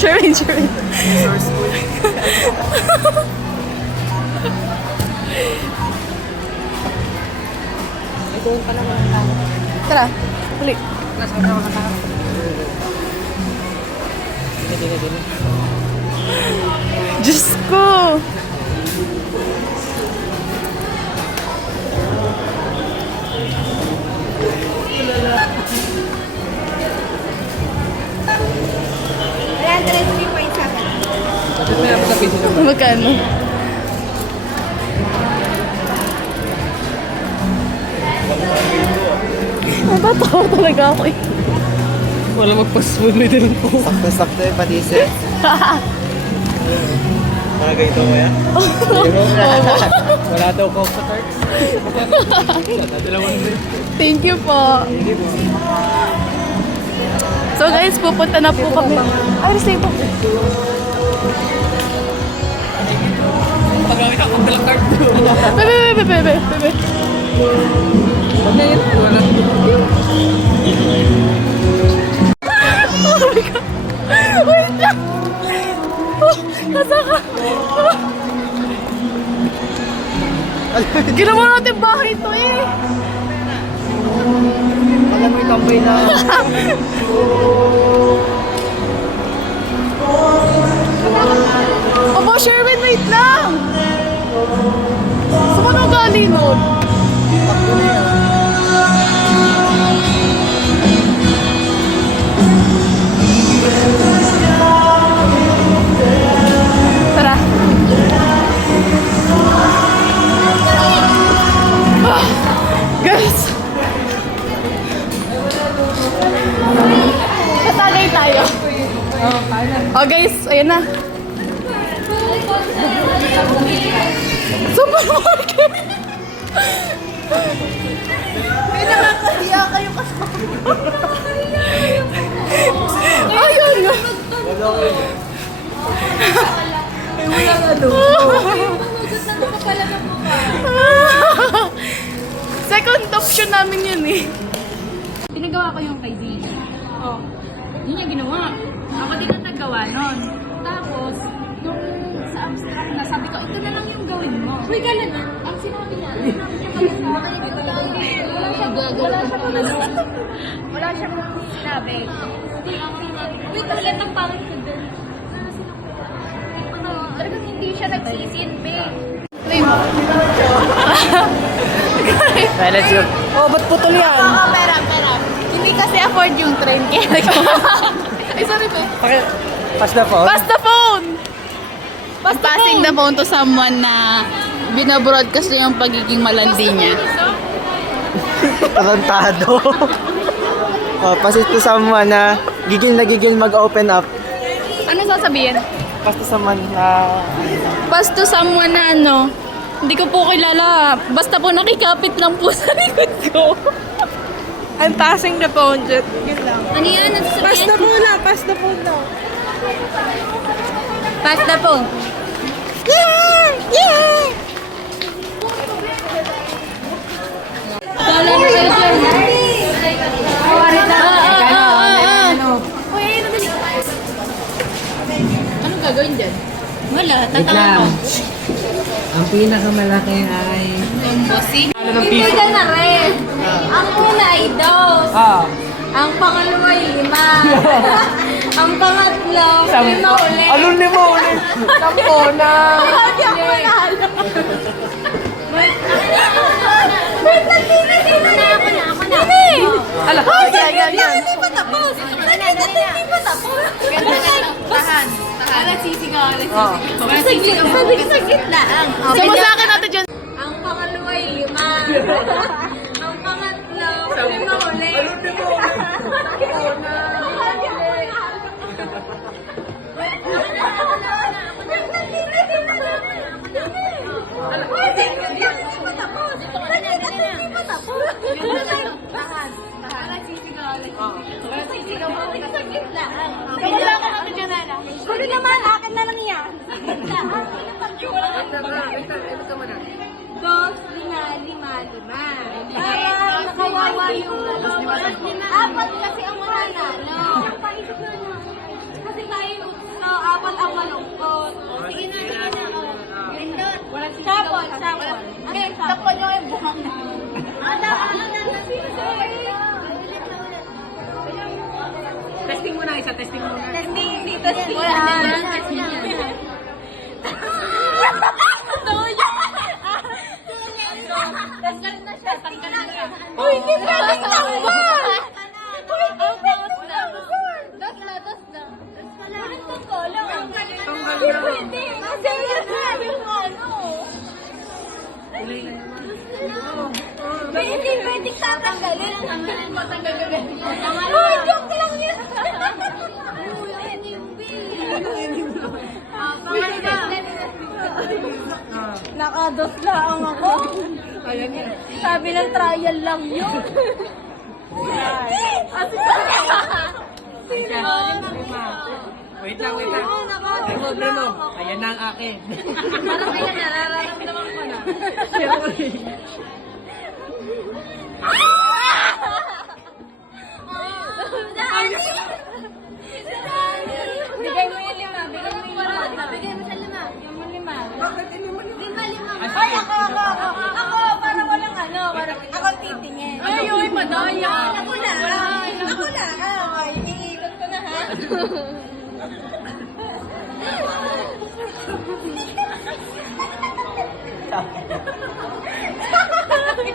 Sherwin. Resourceful. Ay, doon pala walang tao. Tara, uli. Nasa wala walang tao. Hindi. Diyos ko. Bakit may ako sa piso naman? Magkano? Natatawa talaga ako eh. Wala magpas-spoon may din po. Sakto-sakto yung patise. Mga ganito mo yan? Wala daw coke sa Turks. Thank you po. So guys, pupunta na po kami. Ay, receive po. Pag-awit ako ang dalang card. Bebe. Wala yun. Wala. Oh my God. Wait lang. Nasa ka? Ginawa natin bahay to eh. Alam mo yung tambay na. Aba, Sherwin, wait lang. Saan ka nang galing nun? Tara. Guys. Katagay tayo. Oh guys, ayan na. Supermarket! May nakakahiya kayo kasi. Ayun nga. Ay, wala nga doon. Second option namin yun eh. Pinagawa ko yung kaibigan. Oh. Yun yung ginawa. Ako din ang naggawa nun. Tapos, nung sa abstract na, sabi ko, ito na lang yung gawin mo. Uy, gala na. Ang sinabi niya pala sa akin, wala siyang sinabi. Wait, bakit ang pangit ko dun? Talagang hindi siya nagsisinbe. Right, let's go. Oh, ba't putol yan? Oo, pera. Hindi kasi afford yung train. Kaya Ay, sorry ba? Pass the phone. Pass the phone! passing the phone to someone na binabroadcast niya yung pagiging malandi niya. Tarantado. Oh, pass it to someone na gigil mag-open up. Ano sasabihin? Pass to someone na... Pass to someone na ano, hindi ko po kilala. Basta po nakikapit lang po sa likod ko. I'm passing the phone, Jet. Yun lang. Ano yan? Pass the phone lang, pass the phone lang. Pass the phone. Wala na kayo dyan. Anong gagawin dyan? Wala, tatawag ko. Ang pinakamalaki ay... Bossing? Ano ng piso? Pwede na rin. Ang una ay dos. Ah. Ang pangalawa ay 5. Ang pangatlo, 5 ulit. Anong 5 ulit? 10 na. Hindi ako manalo. Wait lang, Tina. Ako na. Ala, yan. Hindi pa tapos. Hindi pa tapos. Tahan. Alas sisigaw. Saglit lang. Sama sa akin natin dyan. Ang pangalawa ay 5. Ang pangatlo, 5 ulit. Kulo naman, akin na lang yan. Dos, lima. Nakawawa yung apat kasi ang mananalo. Kasi tayo Okay, tapon nyo yung buhang na. Testing muna isa, testing muna. Testing. Testing yan. Tanggal na siya. Tanggal na siya. Uy, hindi pwedeng tanggal! Uy, hindi pwedeng tanggal! Das na. Walang tanggal. Hindi pwede. Kasi yung ano. Hindi pwedeng tatanggalin. Tanggalin mo, tanggalin. Uy, joke lang yun. Uy, nakados lang ako. Sabi ng trial lang yun. Wait lang. Remo. Ayan na ang akin. Parang kaya nararamdaman ko na. Bigay mo yung lima. Bigay mo sa lima. Yung lima. Bakit lima? Ay, ako. Ako, para walang ano. Ako titingin. Ay, madaya. Ako na. Ay, iikot ko na ha.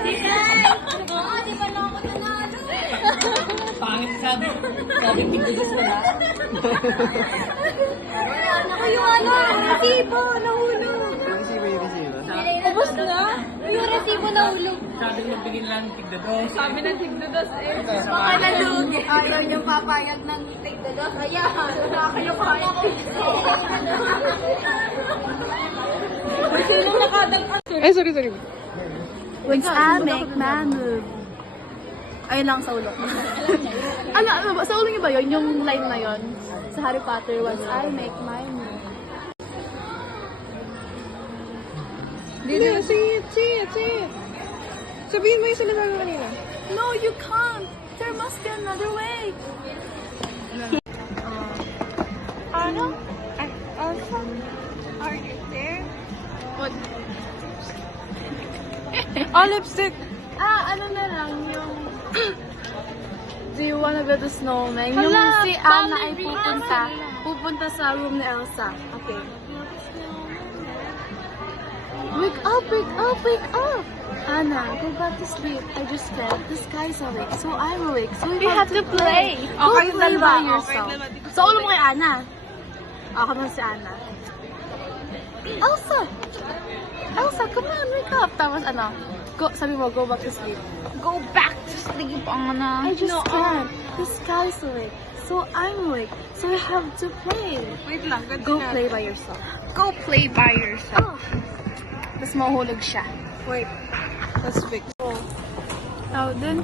Oo, di ba lang ako nanalo? Pangit sabi tigil mo na. Ako yung ano, resibo, nahulog. Resibo. Ubus na? Yung resibo nahulog. Sabi magbigay lang tigdados. Sabi ng tigdados eh. Mga nalugi. Ayaw niyong papayag ng tigdados. Ayan, nakakayukayan ko. Sino nakadagpas? Sorry. Once I make my move. Ayun lang sa ulo. Ano ba? Sa ulo niyo ba yun? Yung line na yun? Sa Harry Potter, once I make my move. Hindi, say it. Sabihin mo yung salita mo kanina. No, you can't. There must be another way. Ano? Are you there? What? Lipstick. Ano na lang yung... Do you wanna go to snowman? Hala, Yung si Anna ay Valerie. pupunta sa room ni Elsa. Okay. Wake up! Anna, go back to sleep. I just slept. The sky's awake, so I'm awake. So we have to play. Go Okay, play dalawa. by Okay, yourself. dalawa. Sa ulo mo kay Anna. Ako naman si Anna. Elsa, come on, wake up. Tapos ano, sabi mo, go back to sleep. Go back to sleep, Anna. I just can't. The sky's awake, so I'm awake. So I have to play. Wait lang, Go play by yourself. Go play by yourself. Tapos mahulog siya. Wait. Let's fix. Dun.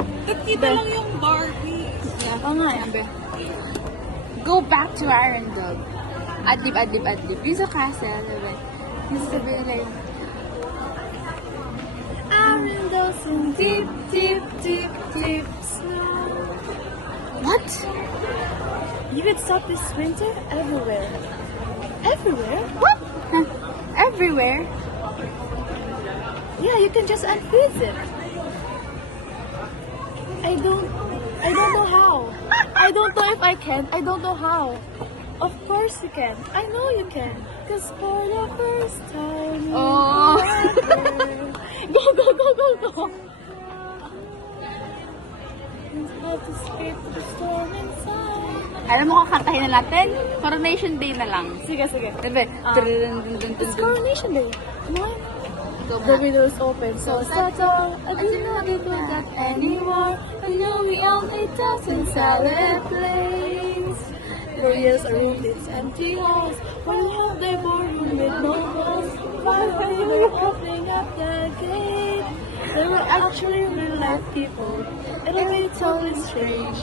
Kita lang yung Barbie. Oo nga, yabe. Go back to Arendelle. Adlib. Yung sa castle, diba? Yung sabi nila yung... Arendelle in deep snow. What? You could stop this winter everywhere. Everywhere? What? Everywhere? Yeah, you can just unfreeze it. I don't know how. I don't know if I can. I don't know how. Of course you can. I know you can. Because for the first time in Oh. forever. Go. How to escape the storm inside. Alam mo kung kantahin na natin? Coronation Day na lang. Sige. Diba? It's Coronation Day. Come on. The windows open, so settle. I do not give a that anymore. I know we only dance and celebrate. The years are room, it's empty halls. When we have their boardroom with no walls. Why were opening up the gate? They were actually real life people. It'll be totally strange.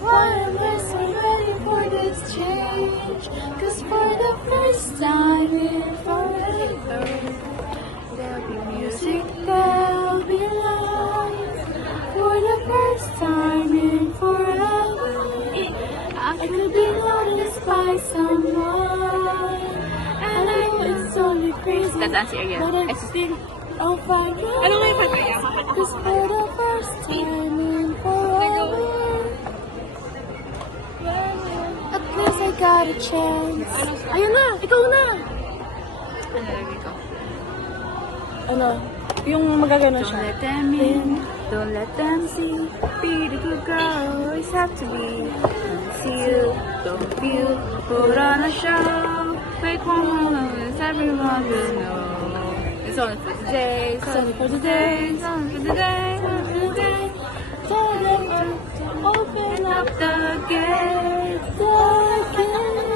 Why am I so ready for this change? Cause for the first time in forever, there'll be music, there'll be life. For the first time in forever, I could be noticed by someone. And I know it's only crazy, That's answer again. but I think I'll find you. Ano nga yung kaya? Cause for the first time in forever, at least I got a chance. Ayun na, ikaw na. Ano? Yung magagano Don't siya. let them in, don't let them see. Be the good girl, always have to be. Don't see you, don't feel. Put on a show, make one more notice, everyone will know. It's only for today, it's only for today, it's only for today, it's only for today. Tell them to open up The gate, again.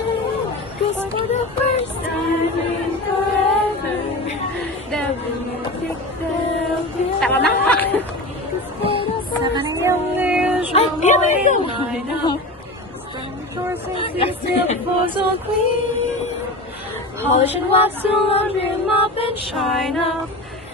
Cause for the first time in forever, there will be music, there will be. Tara na! Saka na yung wheels, Ay, yan na ito! so clean. Polish and wax the laundry, mop and shine up.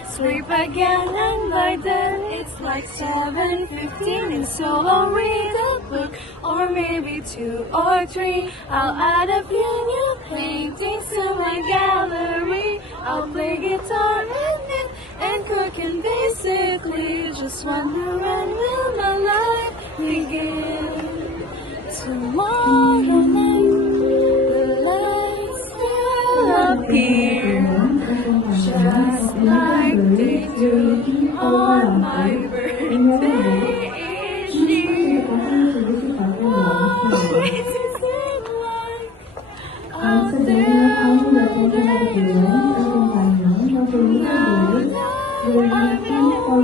Sweep again and by then it's like 7:15 and so I'll read a book or maybe 2 or 3. I'll add a few new paintings to my gallery. I'll play guitar and knit and cook and basically just wonder when will my life begin. Tomorrow night, the lights will appear, Just like they do on my birthday each year. Oh, it seems like out there all day long. Now that I know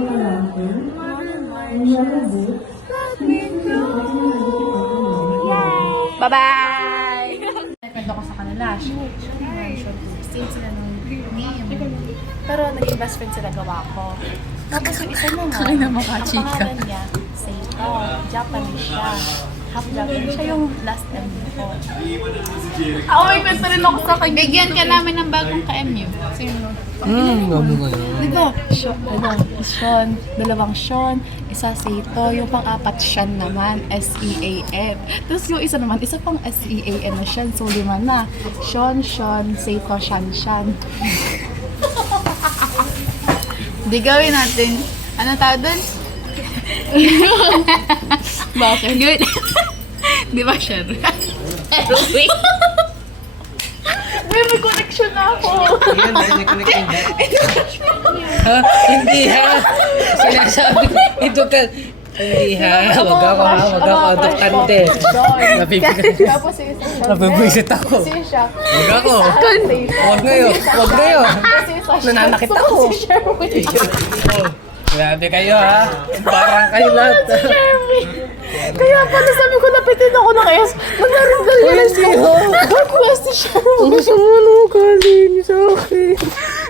Mother might just let me go. Bye-bye! Nagkwento ko sa kanila, sure same sila nung name. Pero naging best friend sila gawa ko. Tapos yung isa naman, ang pangalan niya, Seito. Japanese siya. Half Japanese. Siya yung last MU ko. Ako may kwento rin ako sa kanya. Bigyan ka namin ng bagong ka-MU. Sino? Bago kayo. Diba? Sean. Dalawang Sean. Isa Seito. Yung pang-apat Sean naman. S-E-A-N. Tapos yung isa naman, isa pang S-E-A-N na Sean. So, 5 na. Sean, Seito, Sean. Di gawin natin. Ano tawag doon? Bakit? Gawin. Di ba, Sher? Wait. May connection na ako. Ayan, dahil na-connect yung dad. Ha? Hindi ha! Sinasabi, ito ka. Hindi ha! Wag ako adoptante. Tapos yung isa Sean. Nabibisit ako. Kasi siya. Wag ako. Wag ngayon. Kasi isa Sean. Nananakit Tapos ako. si Sherwin. Oh, grabe kayo ha. Parang kayo lahat. Kaya pala sabi ko napitin ako ng S. Nag-arugal yun. Nag-request si Sherwin. Ang gusto mo nung kalin sa akin.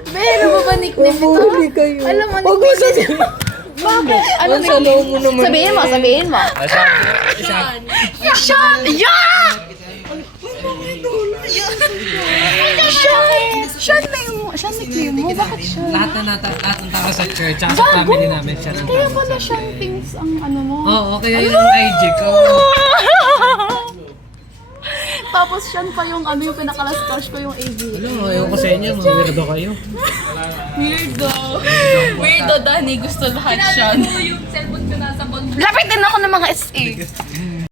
Pero ba ba nickname ito? Mahuli kayo. Alam mo, Wag mo sabihin. bakit? Ano Ang salaw mo naman. Sabihin mo. Sean! Yeah! Sean nickname mo? Bakit Sean? Lahat ng tao sa church, sa family namin siya ng Kaya pala Sean things ang ano mo. Oo, kaya yung IG ko. Tapos Sean pa yung ano yung pinakalas crush ko yung AV. Ano, ayaw ko sa inyo, mga weirdo kayo. Weirdo, Danny. Gusto lahat Sean. Lapitin ako ng mga SA.